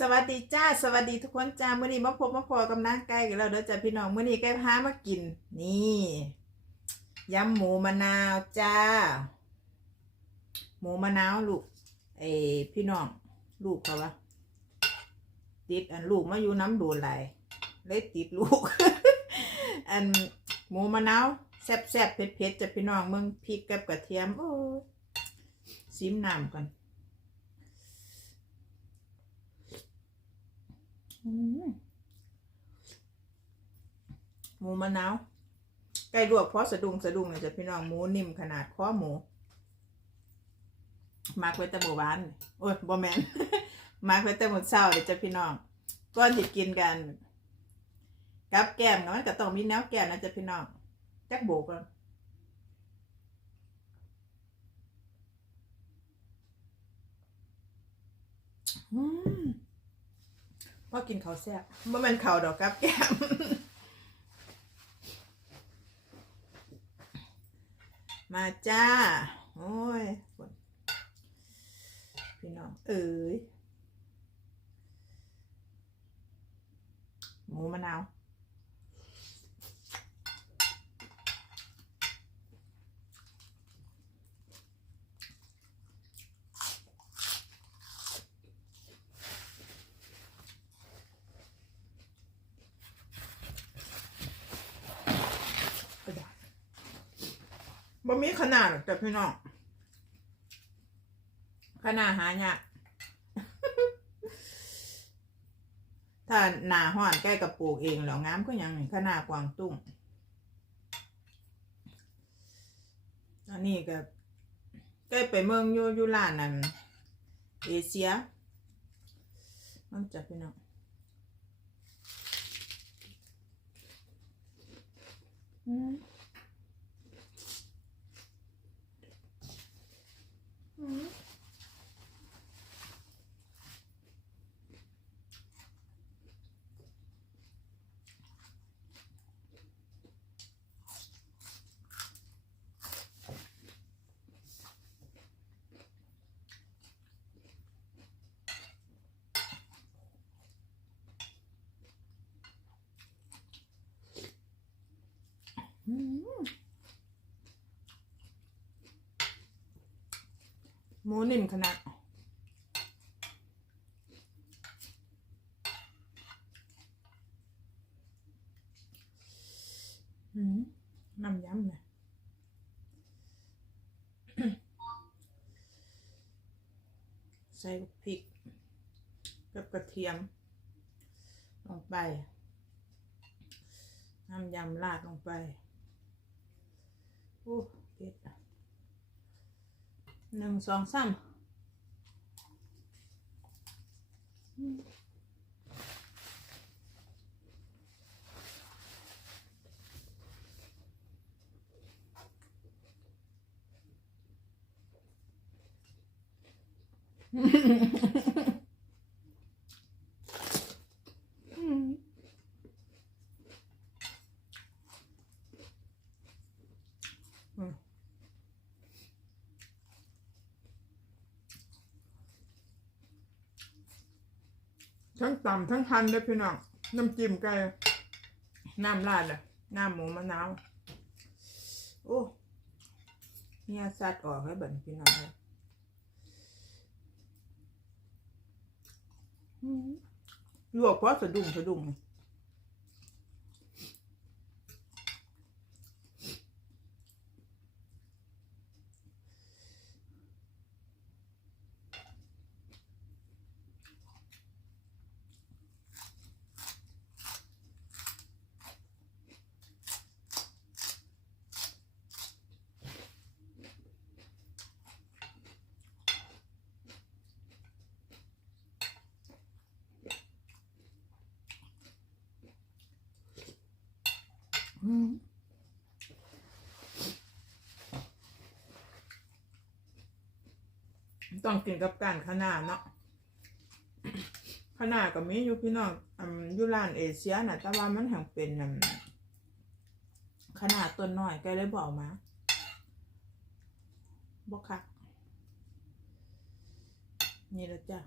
สวัสดีจ้าสวัสดีทุกคนจ้ามื้อนี้มาพบมาพอกับนางไก่กันแล้วเด้อจ้าพี่น้องมื้อนี้ไก่พามากิน นี่ยำหมูมะนาวจ้า หมูมะนาวลูกเอพี่น้องลูกเขาวะติดอันลูกมาอยู่น้ำโดนไหลเลยติดลูก อันหมูมะนาวแซ่บแซ่บๆเผ็ดเผ็ดๆจ้ะพี่น้องมึงพริกกับกระเทียมโอ้ซิมน้ำก่อน อืม หมูมะนาวไก่ลวกเพราะสะดุ้งสะดุ้งเลยจ้ะพี่น้องหมูนิ่มขนาดข้อหมูมักไว้แต่เมื่อวานโอ้ยบอแมนมักไว้แต่หมดเศร้าเลยจ้ะพี่น้องก่อนที่กินกัน กับแก้มเนาะก็ต้องมีแนวแก้มนะจ้ะพี่น้องจักโบกกันอืม พอกินข้าวแซ่บเมื่อมันข้าวดอกกับแก้มมาจ้า โอ้ยฝนพี่น้อง เอ๋ยหมูมะนาว กระดาษบ่มีข นาดหรอจ้ะพี่น้องขนาดหายากถ้าหนาห้อนใกล้กับปลูกเองแล้วงามก็ยังขนาดกวางตุ้งอันนี้ก็ใกล้ไปเมืองยูยู่ร้านนั้นเอเชียมันจับพี่น้องอืม อืมอืม หมูนิ่มขนาดน้ำยำเลยใส่พริกกับกระเทียม ลงไป น้ำยำราดลงไป โอ้เผ็ดอะ หนึ่งสองสามอืมอืมอืม ทั้งต่ำทั้งพันเลยพี่น้องน้ำจิ้มไก่น้ำราดเละน้ำหมูมะนาวโอ้เนี่ยสัดออกให้บันพี่น้องเลยอืมลวกเพราะสะดุ้งสะดุ้งเลย ต้องกินกับการขนาดเนาะขนาดกับมีอยู่พี่น้องอยู่ร้านเอเชียนะแต่ว่ามันแห่งเป็นขนาดตัวน้อยแก็เลยบอกมาบอกค่ะ นี่ละจ้ะ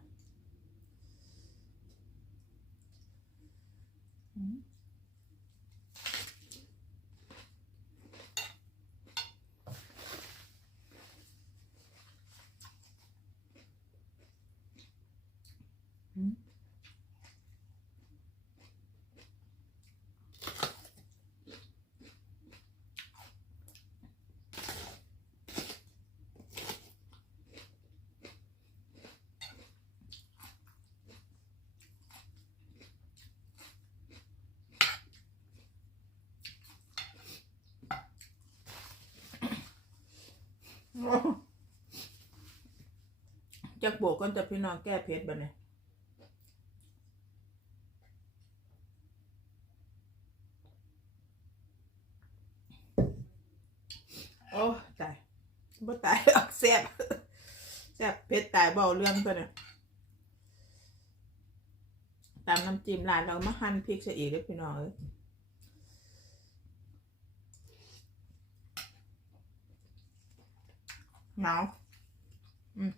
จักโบกกันแต่พี่น้องแก้เพชรบ่เนี่ยโอ้ตายบ่ตายออกแซ่บแซ่บเพชรตายเบาเรื่องตัวเนี่ยตามน้ำจิ้มร้านเรามาหั่นพริกใส่อีกเด้อพี่น้องเอ้ย หนาวอืม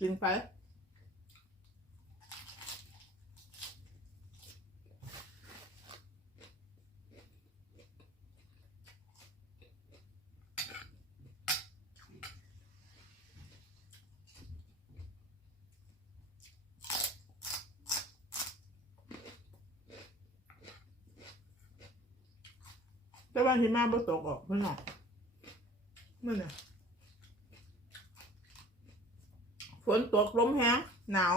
กินไปแต่ว่าหิมะบ่ตกออกเพิ่อนหรอกมันน่ะฝ นตกลมแห้งหนาว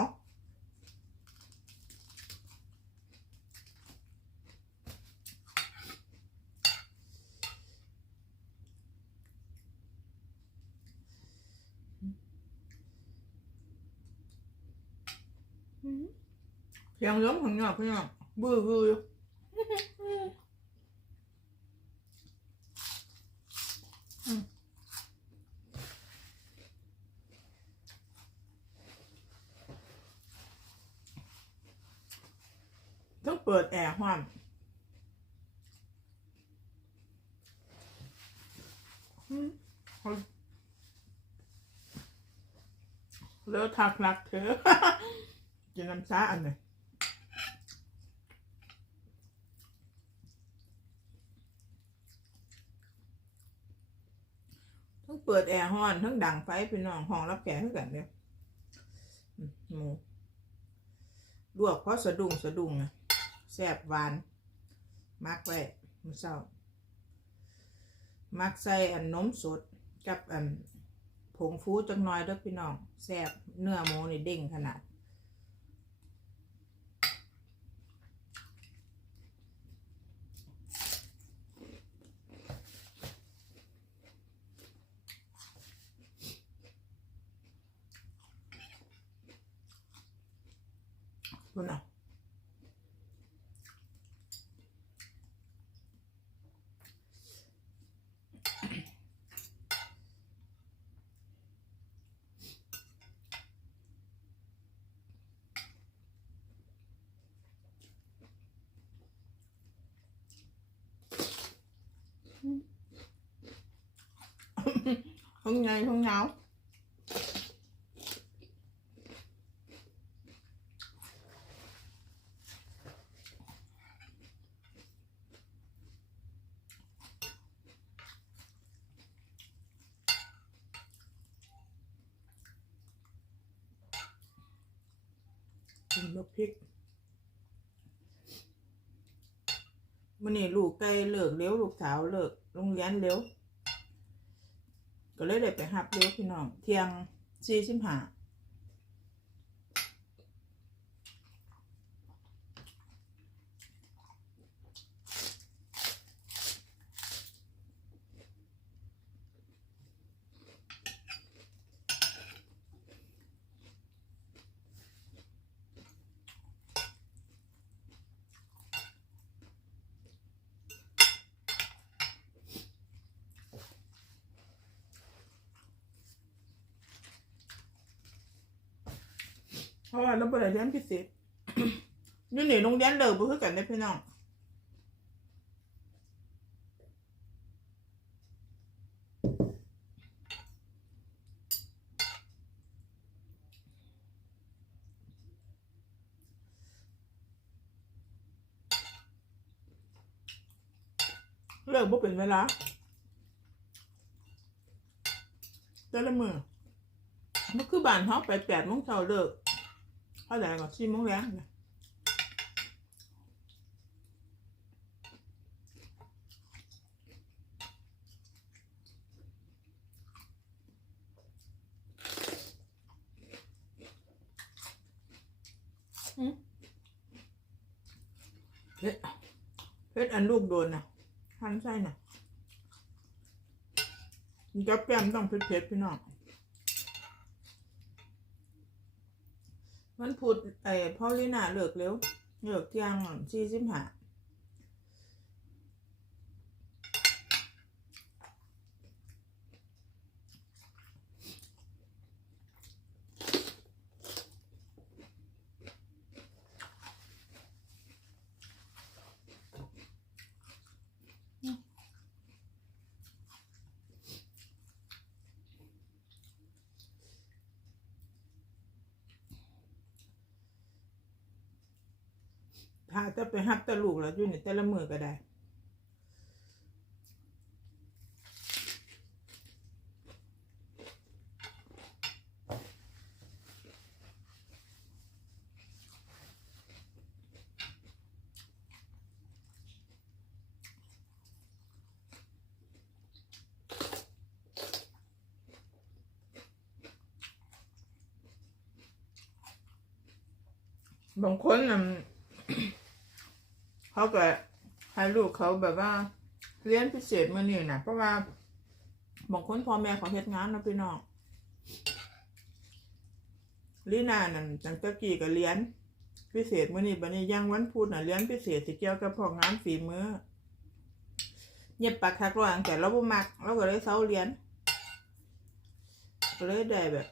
เสียงล้มของหยอกพี่น้องบื้อบื้ออยู่ ต้อง เปิดแอร์ห้อมอืมแล้วทักรักเธอกินน้ำชาอันไหนต้งเปิดแอร์ห้อน ทั้งดังไฟพี่น้องห้องรับแขกเท่ากันเนี่ยหมูลวกเพราะสะดุ้งสะดุ้งนะ แซ่บหวาน มักไว้มื้อเช้า มักใส่อันนมสดกับอันผงฟูจังน้อยเด้อพี่น้องแซ่บเนื้อหมูนี่เด้งขนาดนะ ห้องไงห้องเงากินบักพริกมันนี่ลูกไก่เลิกเร็วลูกสาวเลิกโรงเรียนเร็ว ก็เลยได้ไปหับเร็วพี่น้อง เที่ยงสี่สิบห้า เพราะว่าเราไปเรียนพิเศษอยู่นี่โรงเรียนเลิกบ่คือกันได้พี่น้องเลิกบ่เป็นเวลาแต่ละมือมันคือบ้านเขาไปแปดโมงเช้าเลิก เท่าไหร่ก็สี่โมงแรงเนี่ยอืมเพชรเพชรอันลูกโดนน่ะหันไส้น่ะมันกับแก้มต้องเผ็ดเผ็ดๆพี่น้อง มันพูดไอ้พ่อลิน่าเลิกเร็วเลิกเที่ยงสี่สิบห้า จะไปฮับแตะลูกแล้วอยู่ในแต่ละมือก็ได้ บางคนน่ะ เขาก็ให้ลูกเขาแบบว่าเรียนพิเศษมานี่นะเพราะว่าบางคนพ่อแม่เขาเฮ็ดงานนะพี่น้องลีน่านั่นตั้งต่กี้ก็เรียนพิเศษมื้อนี้บัดนี้ยังวันพุธน่ะเรียนพิเศษสิเกี่ยวกับพวกงานฝีมือเย็บปักถักรอยตั้งแต่เราบ่มักเราก็เลยเซาเรียนก็เลยได้แบบ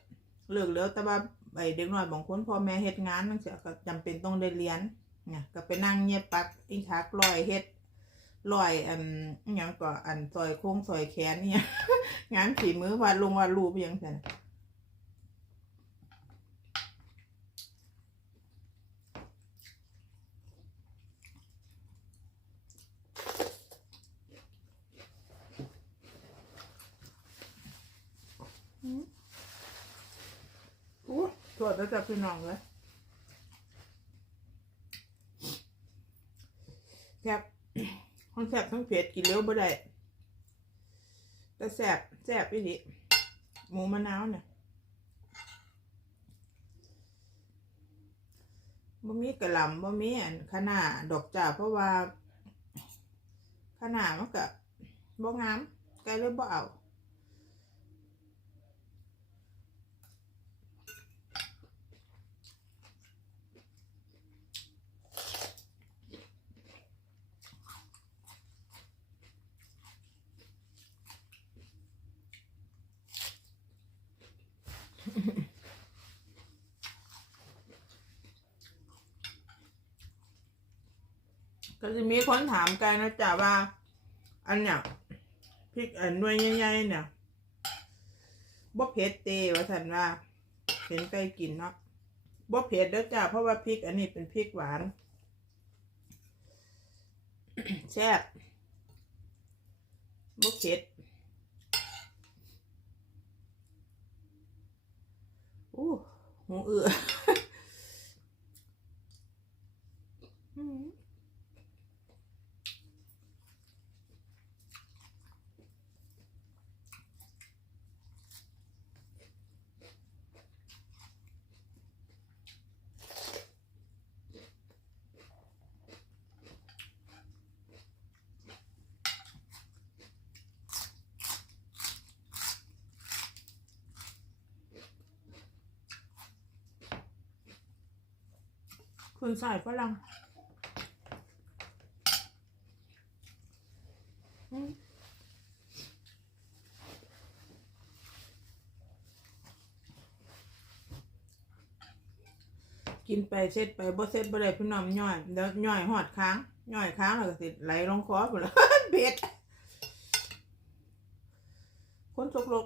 เลิกแล้วแต่ว่าไอเด็กน้อยบางคนพ่อแม่เฮ็ดงานนั่นเสียก็จำเป็นต้องได้เรียน เนี่ยก็ไปนั่งเงียบปักอิงทักลอยเฮ็ดลอยอันอหยังก็อันซอยโค้งซอยแขนเนี่ยงานฝีมือวาดลงวาดรูปยังไงโอ้ตรวจแล้วจับพี่น้องเลยแซ่บ คน แซ่บทั้งเผ็ดกินเร็วบ่ได้แต่แซ่บแซ่บอีหลีหมูมะนาวเนี่ยบ่มีกระหล่ำบ่มีอันคะน้าดอกจ่าเพราะว่าขนามันก็บ่งามไกลเลยบ่เอา ก็จะมีคนถามกันนะจ๊ะว่า อันเนี้ยพริกอันน่วยใหญ่ๆเนี่ยบ่เผ็ดเตว่าสันว่าเห็นไปกินเนาะบ่เผ็ดเด้อจ้ะเพราะว่าพริกอันนี้เป็นพริกหวานแซ่บบ่เผ็ดอู้หูเอืออืม คุณใส่ฝรั่งอืมกินไปเสร็จไปบ่เสร็จบ่ได้พี่น้องย่อยเดี๋ยวย่อยหอดค้างย่อยค้างแล้วก็สิไหลลงคอหมดแล้วเบ็ดคนสกลก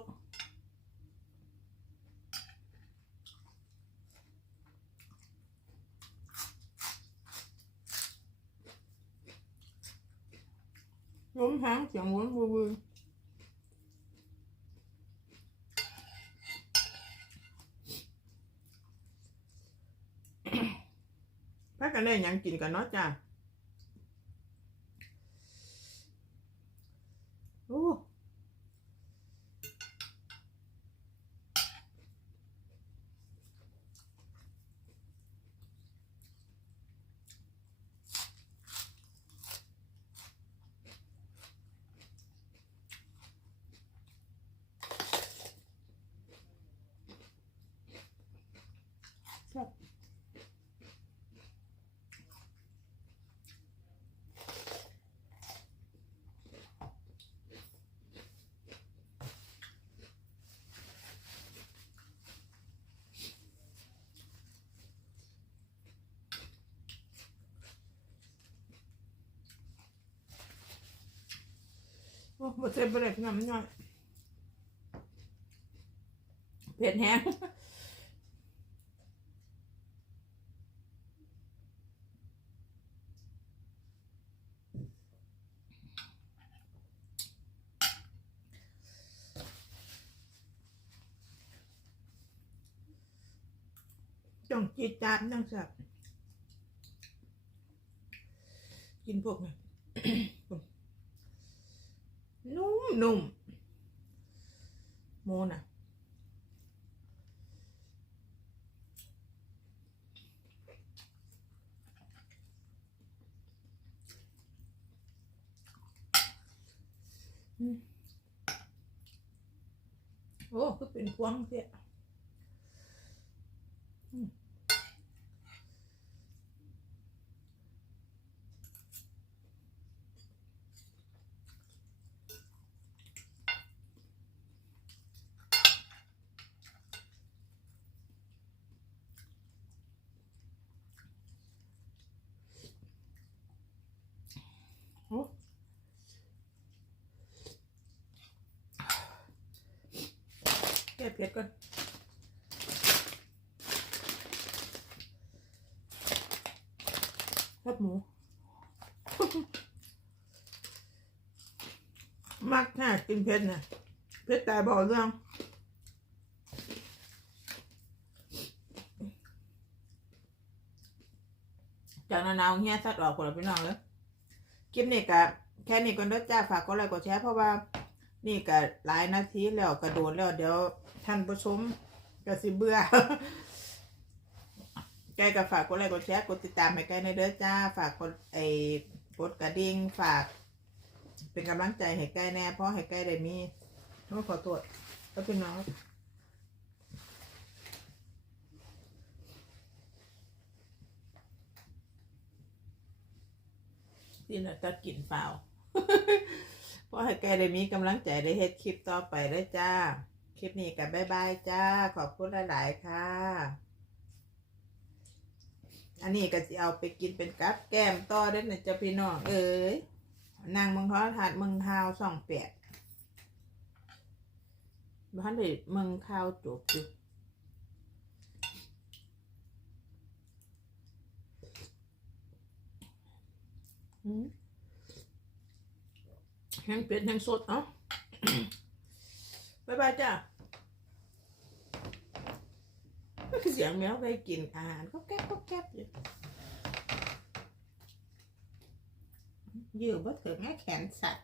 ล้มหางเสียงวนบูบูพักกันได้หยังกินกันเนาะจ้าโอ้ ครับ โอ้หมดเส้นไปเลยพี่น้องไม่น้อยเผ็ดแห้งจ้องจีดจานนั่งสับกินพวกนี้ นุ่มนุ่มโมน่ะอืมโอ้ก็เป็นพวงเสีย โอ้ แก้เผ็ดก่อนครับหมู มักน่ากินเผ็ดนะเผ็ดแต่บอกเรื่องจากนานาเฮียสัดออกคนละพี่น้องเลยคลิปนี้ก็แค่นี้ก่อนเด้อจ้าฝากกดไลค์กดแชร์เพราะว่า นี่ก็หลายนาทีแล้วกระโดดแล้วเดี๋ยว ท่านผู้ชมก็สิเบื่อแกก็ฝากกดไลค์กดแชร์กดติดตามให้แกในเด้อจ้า ฝากกดไอ้กดกระดิ่งฝาก เป็นกำลังใจให้แกแน่เพราะให้แกได้มีโทษขอโทษก็เป็นน้องที่นะก็กินเปล่าเพราะให้แกได้มีกำลังใจได้เฮ็ดคลิปต่อไปได้จ้า คลิปนี้กับบ๊ายบายจ้า ขอบคุณหลาย ๆ ค่ะ อันนี้ก็จะเอาไปกินเป็นกับแก้มต่อได้อนะจ๊ะพี่น้อง เอ้ยนางเมืองทอดถาดเมืองทาวสองแปดบ้านเด็เมืองข้าวจบอยู่อืมแห้งเป็ดแห้งสดเนาะ บ๊ายบายจ้าเสียงแมวไปกินอาหารก็แก๊บก็แก๊บอยู่ยืดบ่ถึงแม่แขนสั่น